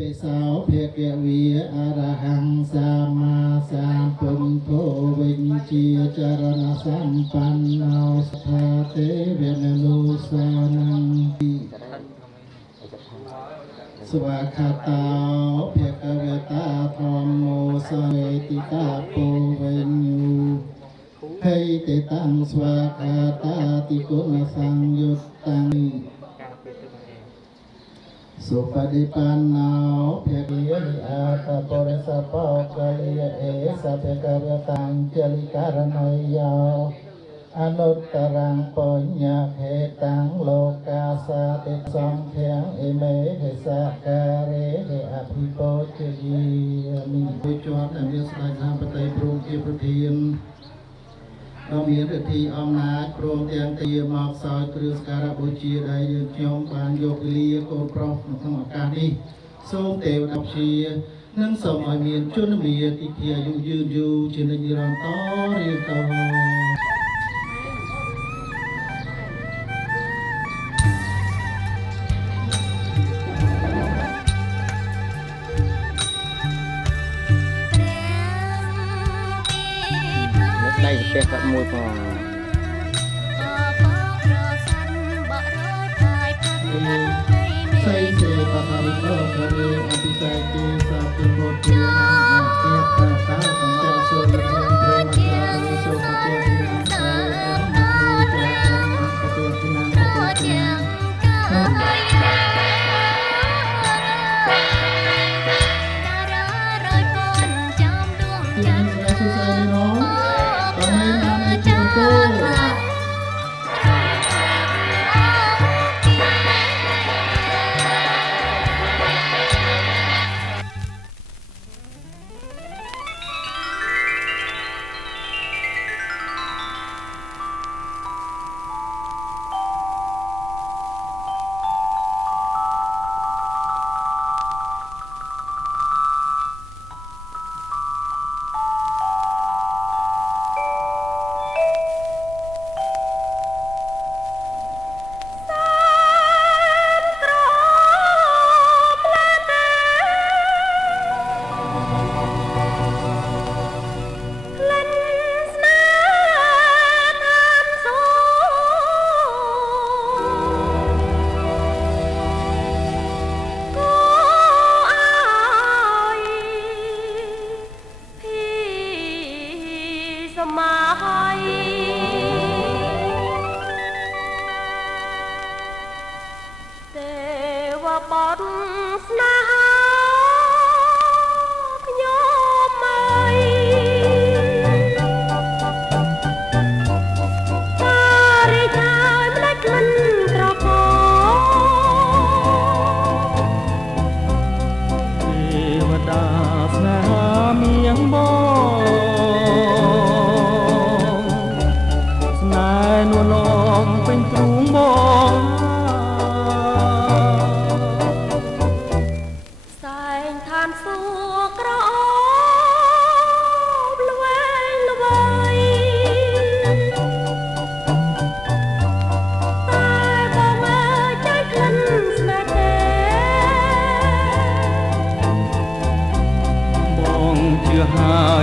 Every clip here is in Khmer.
ปิสาวเพกวีอรหังสัมมาสัมพุทโธวิญจีจารณสัมปันโนสัทธาเตเวนะโลสานังสวากขาตาเพกเวตาธรรมโมสเวติกาโปเวญญูให้เตตังสวากขาตาติกุณสังยุตตังสุปฏิปันโนเพกิยอาตาปริสัพพะกะลิยเอสัพเพกะเวตังเจริการนัยยาอนุตตรังปัญญาเหตังโลกาสาติสังเทียงอิเมเหสะการะเหอภิโปจยีมิวิจวัตอันยสลายทางปฏิปรุงที่ประเทียนเรามีฤทธิ์อำนาจโปร่งเตียงเตียมอกซอยเครือสการะบูชีได้ยืนยงบานโยกเลียโกปรอกในทั้งอาการนี้ทรงเตวดับเชียนั่งสมัยเมียนจุนเมียติเทียอยู่ยืนอยู่จินนิรันดร์ต่อเรียนต่อได้เปียกกับมวยพอใส่เสื้อผ้าขาวก็กระเรียอภิเษกเกศาเป็นบทเรียนเกียรติตาตั้งใจส่วนเรื่องพระมจารีสุภเจริญใจมีใจปฏิทินปฏิทินHãy subscribe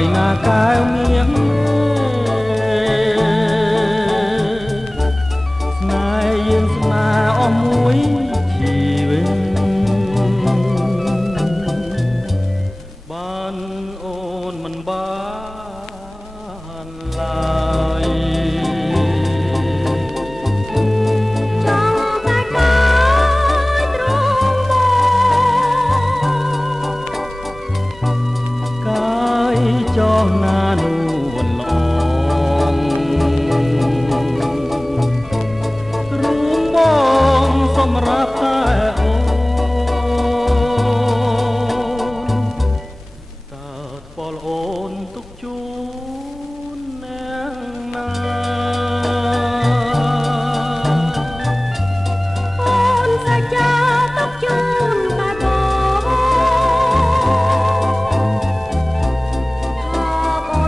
cho kênh Ghiền Mì Gõ để không bỏ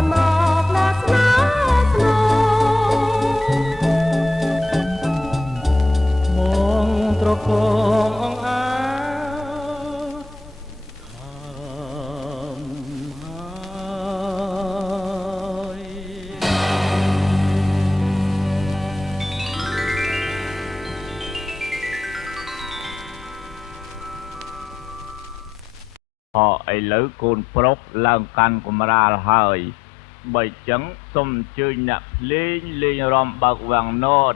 lỡ ឥឡូវកូនប្រុសឡើងកាន់កម្រាលហើយបើចឹងសូមអញ្ជើញអ្នកភ្លេងលេងរាំបើកវាំងនន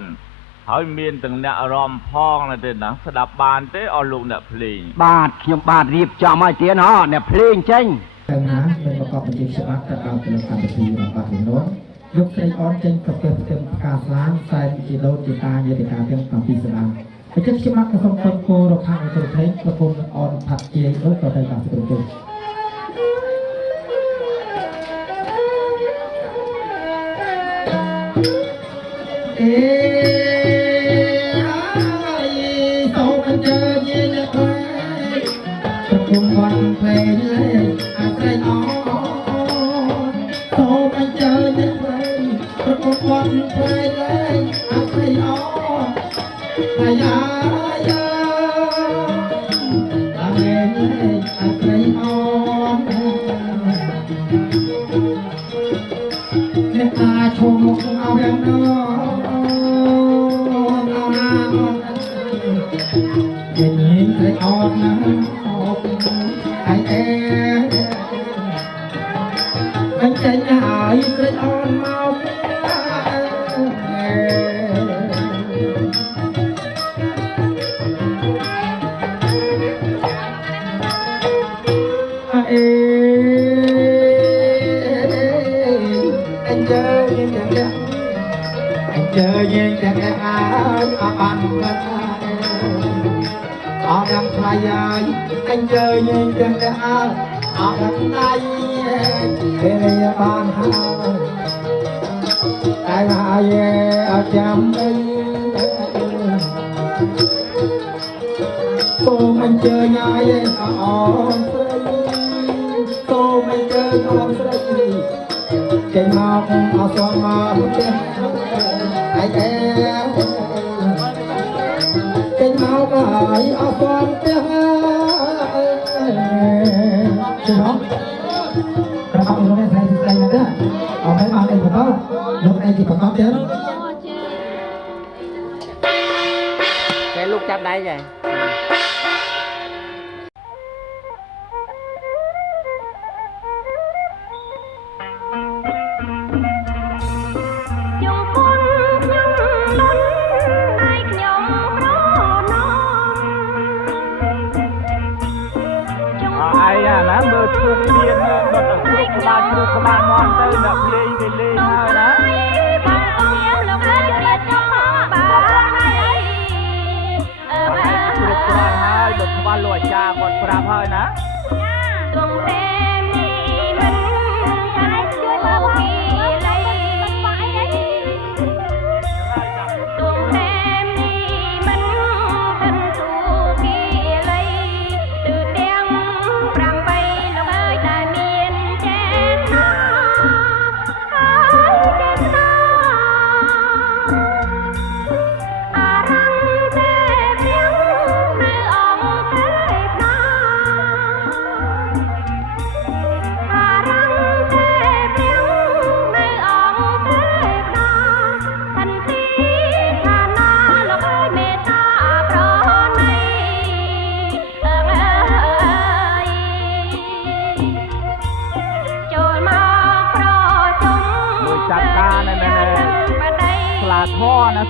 ហើយមានទាំងអ្នករាំផងណាទេណាស្ដាប់បានទេអស់លោកអ្នកភ្លេងបាទខ្ញុំបាទរៀបចំឲ្យទៀតហ៎អ្នកភ្លេងចេញតែណាមានប្រកបជាច្បាប់ទៅដល់ទៅកម្មវិធីរបស់ជំនុំយកស្រីអនចេញប្រទេសផ្ទឹមផ្កាស្លាងខ្សែជាដូនជាតាយេតិកាទាំង7ស្ដាំហើយចិត្តច្បាប់ក៏សូមគុំគោរខាងឧត្តរថេងប្រគុំអនផាត់ជាដូចក៏ទៅតាមសុខទុក្ខអេសូមអញ្ជើញអ្នកប្រគុំវត្តភ្លេងអាស្រ័យអសូមអញ្ជើញអ្នកប្រគុំវត្តភ្លេងអាស្រ័យអអាយ៉ាយ៉ាអាមេអាស្រ័យអអ្នកតាឈុំអោយ៉ាងណោជាញញត្រេកអរណាស់អញអញចេញឲ្យត្រេកអរមកអេអញចេញទាំងអញចេញទាំងអបានអត់ដល់ថ្លៃហើយអញយើញទាំងតែអត់ដល់ដៃពេលបានហើយតែហើយអត់ចាំអីសូមអញ្ជើញឲ្យអនស្រីសូមអញ្ជើញអនស្រីចេញមកអត់សមមកផ្ទះឯងចេញមកហើយអត់ស្គាល់ទេជិះអត់ប្រហែលលោកនេះស្រីណាស់អត់មិនមកអីបន្តលោកឯងទីបន្តទៀតតែលោកចាប់ដៃចាមើលទូមានបាត់ទៅក្បាលជ្រូកក្បាលមន់ទៅអ្នកភ្លេងគេលេងហើយណាបងខ្ញុំលោកហើយរៀបចំបាទហើយគ្រប់គ្រាន់ហើយបើក្បាលលោកអាចារ្យគាត់ប្រាប់ហើយណាទុំទេនេះមិនតែជួយមកពីលៃមិនស្វាយទេទុំទេនេះមិនមិនទូគីលៃទឺទាំង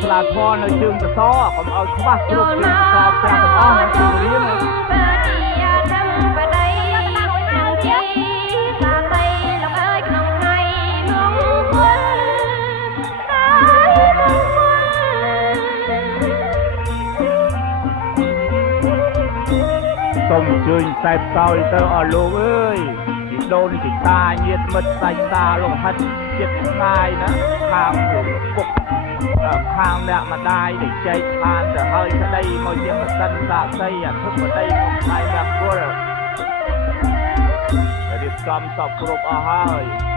ស្លាធរនៅជើងកសកុំឲ្យខ្វះគ្រប់ជើងកសទាំងទាំងអស់នៅទីរៀនសូមអញ្ជើញតែផ្សោយទៅអស់លោកអើយជីដូនជីតាញាតិមិត្តសាច់តាលោកហិតចិត្តស្ងាយណាខាងពុកខាងអ្នកម្ដាយដែលចែកឋានទៅហើយក្តីមកជាប្រសិនសាស័យអធិបតីក្នុងផ្នែកអ្នកគល់រៀបចំសពគ្រប់អស់ហើយ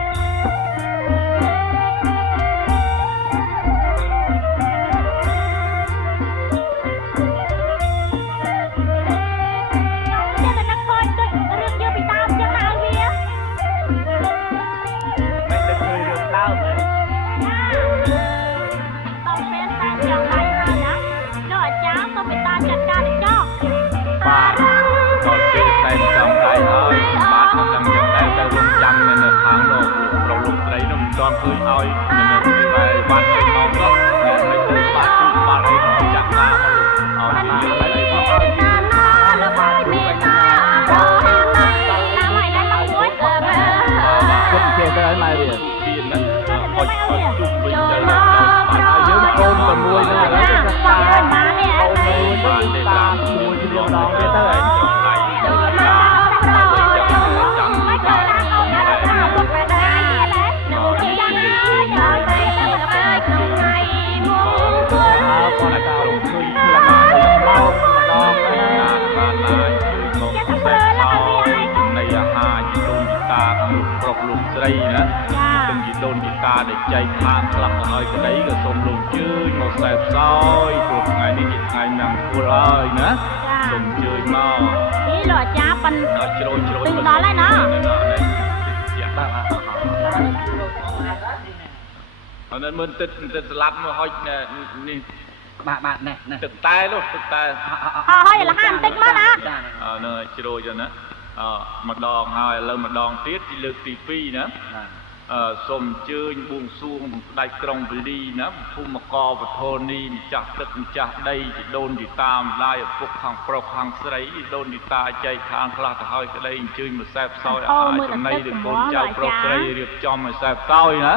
បាទ តែចង់ដៃហើយបាទ មឃើញឲ្យនៅតែបាត់ទៅមកនោះហើយទៅបាត់គឺបាត់ឲ្យចាក់តាមកឲ្យយើងហើយមកឲ្យគុំចេះទៅហើយមកវាពីណាអុចជុំវិញទៅហើយយើងកូនតែមួយនឹងឥឡូវទៅតាកូនមួយបានទេតាមមួយជាម្ដងទៀតទៅហើយស្រីណាទាំងជីដូនជីតាដែលចែកខាងខ្លះទៅឲ្យក្តីក៏សូមលោកជើញមកសែបសោយព្រោះថ្ងៃនេះជាថ្ងៃមង្គលហើយណាសូមជើញមកនេះលោកអាចារ្យប៉ិនជ្រោយទៅដល់ហើយណាជាក់ដាក់អត់មើលទឹកស្លាប់មកហុចនេះបាទនេះទឹកតែនោះទឹកតែហើយលហាបន្តិចមកណានៅជ្រោយទៅណាម្ដងហើយឥឡូវម្ដងទៀតជាលើកទី2ណាសូមអញ្ជើញបួងសួងស្ដេចក្រុងវេលីណាភូមិករពធនីម្ចាស់ទឹកម្ចាស់ដីជីដូនជីតាម្ដាយឪពុកខាងប្រុសខាងស្រីជីដូនជីតាចែកខាងខ្លះទៅឲ្យក្តីអញ្ជើញមកសែបសោយឲ្យចំណៃដូចកូនចៅប្រុសស្រីរៀបចំឲ្យសែបសោយណា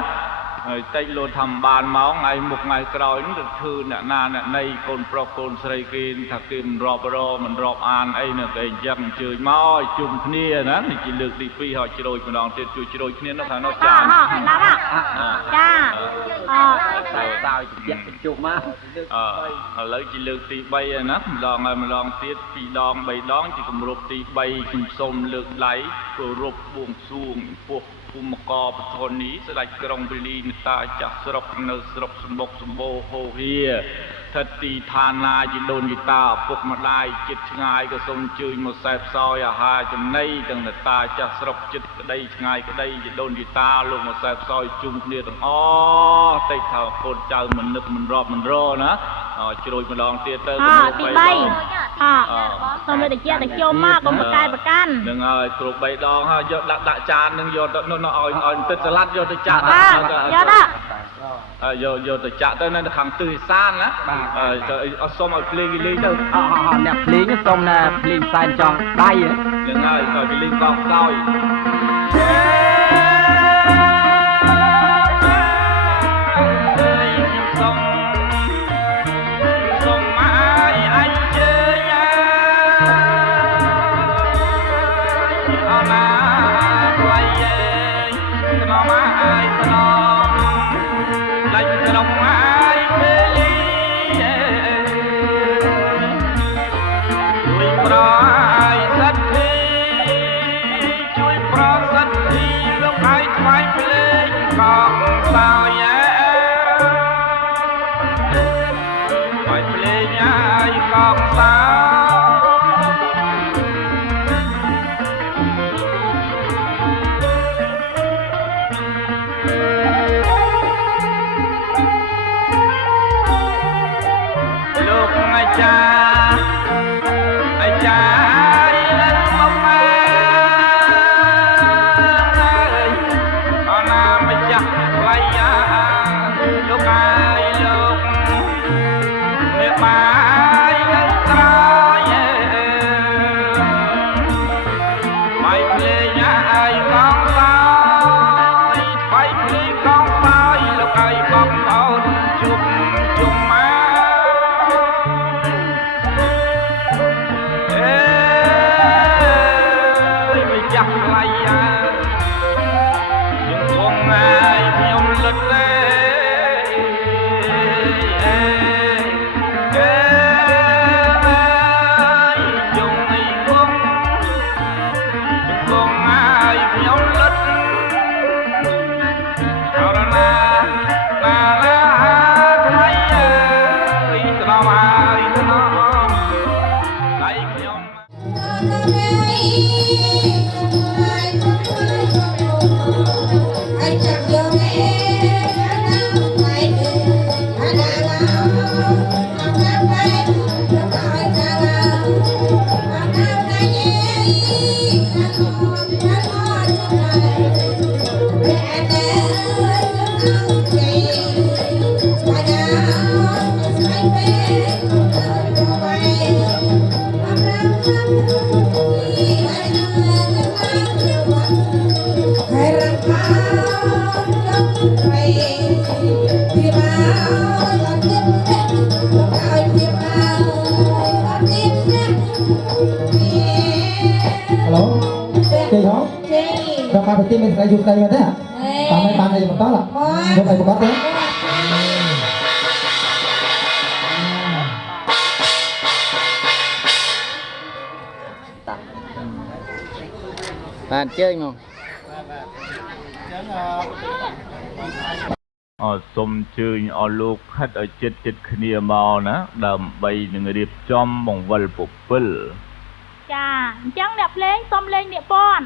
ហើយតិចលោថាបានមកថ្ងៃមុខថ្ងៃក្រោយនឹងទៅធ្វើអ្នកណាអ្នកណីកូនប្រុសកូនស្រីគេថាគេមិនរាប់រមិនរាប់អានអីនៅគេអញ្ចឹងអញ្ជើញមកឲ្យជុំគ្នាណានេះជាលើកទី2ហើយជ្រោយម្ដងទៀតជួយជ្រោយគ្នានោះថានោះចាចាសោយជាក់ជុំមកឥឡូវជាលើកទី3ហើយណាម្ដងហើយម្ដងទៀត2ដង3ដងជាគម្រប់ទី3ខ្ញុំសូមលើកដៃគោរពបួងសួងពោះភូមិករពធនីស្ដេចក្រុងវេលីមេតាចាស់ស្រុកនៅស្រុកសំបុកសម្បូរហូហៀស្ថិតទីឋានាជីដូនជីតាឪពុកម្ដាយចិត្តឆ្ងាយក៏សូមអញ្ជើញមកសែបសោយអាហារចំណីទាំងមេតាចាស់ស្រុកចិត្តក្តីឆ្ងាយក្តីជីដូនជីតាលោកមកសែបសោយជុំគ្នាទាំងអស់តិចថាកូនចៅមិននឹកមិនរាប់មិនរណាជ្រួយម្ដងទៀតទៅទី3សូមលើកតិចជុំមកកុំប្រកែប្រកាន់នឹងហើយគ្រប់3ដងហើយយកដាក់ចាននឹងយកទៅនោះឲ្យទឹកសាឡាត់យកទៅចាក់យកយកទៅចាក់ទៅនៅខាងទិសសានណាបាទសូមឲ្យភ្លេងលេងទៅអ្នកភ្លេងសូមណាភ្លេងសែនចង់ដៃហ្នឹងហើយឲ្យភ្លេងកងក្រោយ Halo, chị hả? Rồi ba phải tin mình phải dùng đây mà thế hả? Bạn này mà có là không phải có thế. Bạn chơi không? សូមអញ្ជើញអស់លោកខិតឲ្យចិត្តគ្នាមកណាដើម្បីនឹងរៀបចំបង្វិលពពិលចាអញ្ចឹងអ្នកភ្លេងសូមលេងពាក្យព័ន្ធ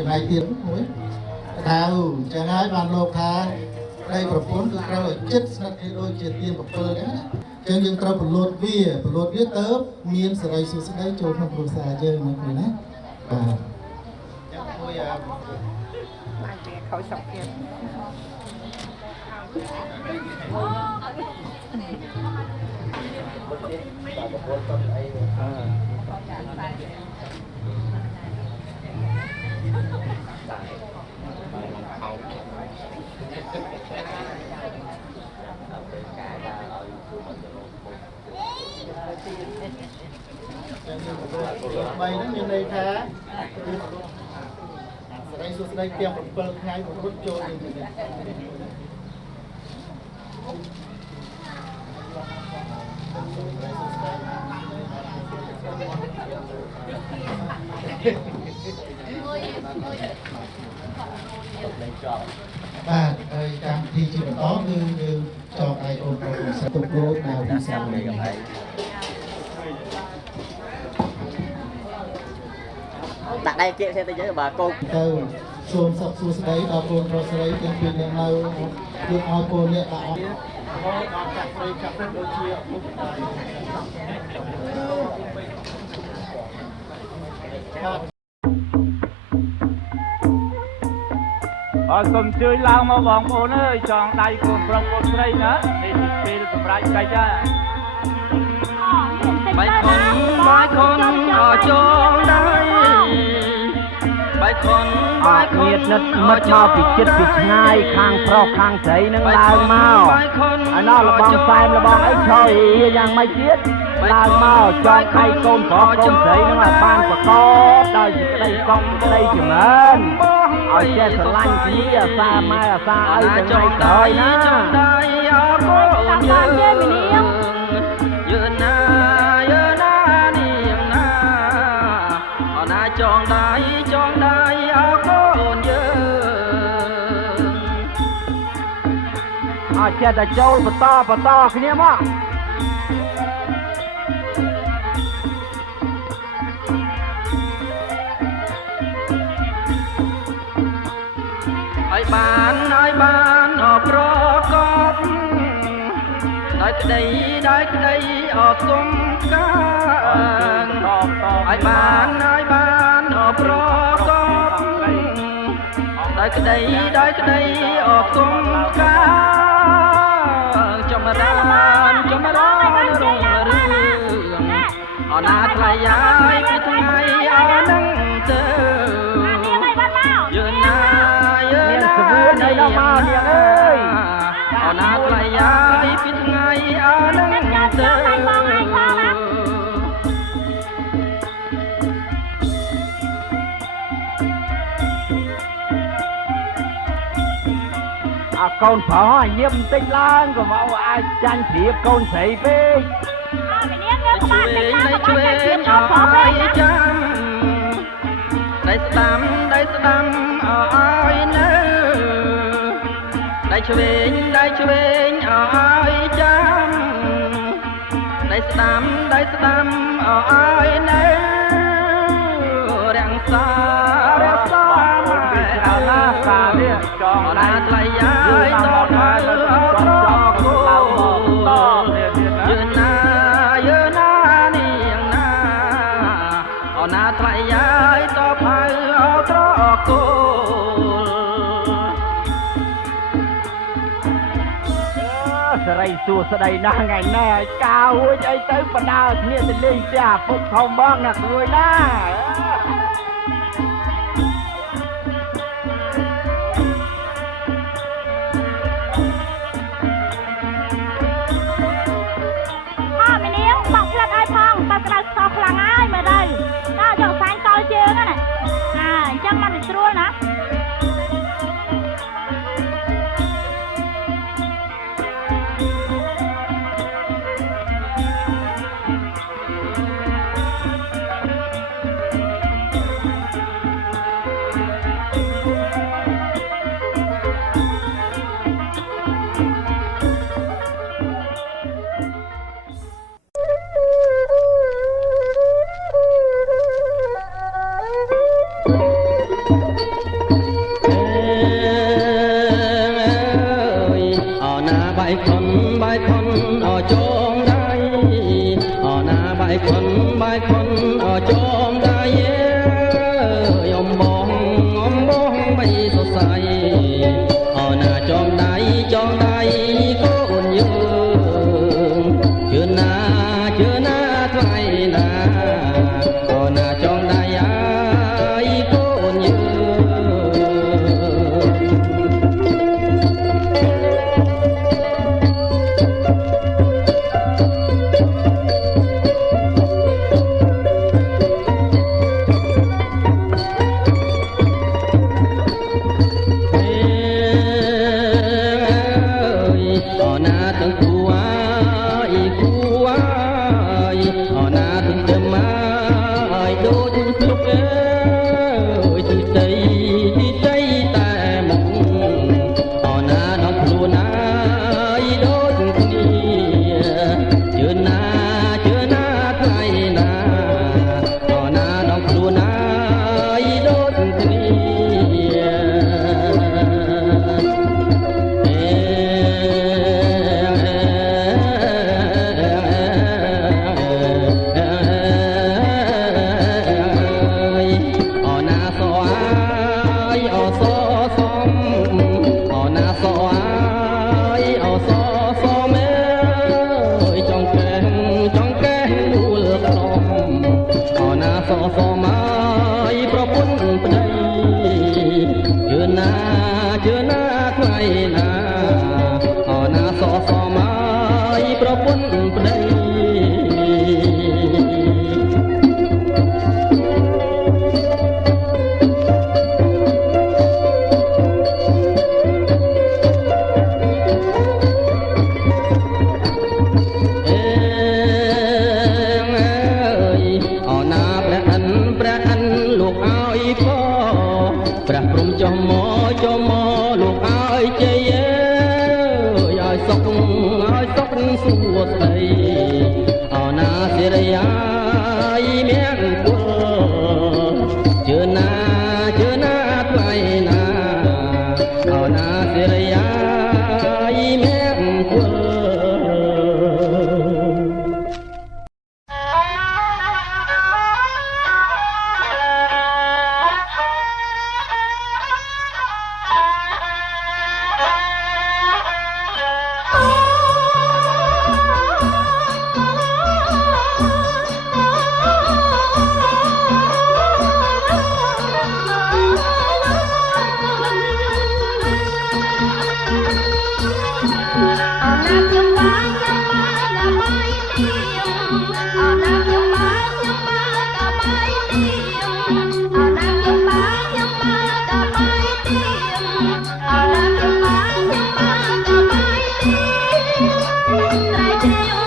ចំណៃទៀតមួយថាចឹងហើយបានលោកថាប្តីប្រពន្ធគឺត្រូវឲ្យចិត្តស្និទ្ធគ្នាដូចជាទៀន7ហ្នឹងណាចឹងយើងត្រូវប្រឡូតវាទៅមានសេរីសុខស្ដីចូលក្នុងគ្រួសារយើងហ្នឹងឃើញណាបាទចាំមួយបានជាខោសក់ទៀត3ហ្នឹងមានន័យថាស្រីសុខស្ដីទាំង7ថ្ងៃរត់ចូលនឹងនេះបាទហើយកម្មវិធីជាបន្តគឺយើងចងដៃអូនប្រុសសិស្សទុកគ្រូនៅទីសាលានេះដាក់ដៃគេផ្សេងទៅយើងបើកោកទៅសូមសុខសួស្ដីដល់កូនប្រុសស្រីទាំងពីរនាក់នៅយើងឲ្យកូនអ្នកដាក់អស់ហើយដល់កាក់ស្រីកាក់ព្រឹកដូចជាមុខសូមអញ្ជើញឡើងមកបងប្អូនអើយចងដៃកូនប្រុសកូនស្រីណានេះពេលសម្រាប់កិច្ចហើយបាយខុនចងដៃបាយខុនញាតនិតមិត្តមកពីចិត្តពីឆ្ងាយខាងប្រុសខាងស្រីនឹងឡើងមកអាណោះលបងសែមលបងអីឆយយ៉ាងម៉េចទៀតឡើងមកចងដៃកូនប្រុសកូនស្រីនឹងឲ្យបានប្រកបដោយសេចក្តីសុខសេចក្តីចម្រើនឲ្យចេះស្រឡាញ់គ្នាអាសាម៉ែអាសាអីទាំងនេះក្រោយណាចងដៃអរគុណយើងយើងណានាងណាអណាចងដៃអរគុណយើងអត់ចេះតែចូលបន្តគ្នាមកឲ្យបានប្រកប ដោយក្តីអរគុណកានឲ្យបានអរប្រកបដោយក្តីអរគុណកានចម្រើនរុងរឿងអណាថ្លៃហើយពីថ្ងៃអនឹងទៅយឺនណាមានស្វឿនឲ្យដល់មកនាងអើយអណាថ្លៃហើយពីថ្ងៃអនឹងទៅអកូនប្រុសញៀមបន្តិចឡើងក៏មកអាចចាញ់ព្រៀបកូនស្រីពេកឆ្វេងឲ្យចាំដៃស្ដាំឲ្យនៅដៃឆ្វេងឲ្យចាំដៃស្ដាំឲ្យនៅរាំងសាអណាសានេះចងណាថ្លៃហើយតបហើយអរគុណយឺនណានាងណាអណាថ្លៃហើយតបហើយអរគុណសេរីសួស្ដីណាស់ថ្ងៃណែឲ្យកាវរួចអីទៅបដាគ្នាទៅលេងផ្ទះពុកធំបងណាស្រួយណាខ្លាំងហើយមើលទៅដល់ចង់សាញ់តល់ជើងណាអញ្ចឹងមិនស្រួលណា Thank you.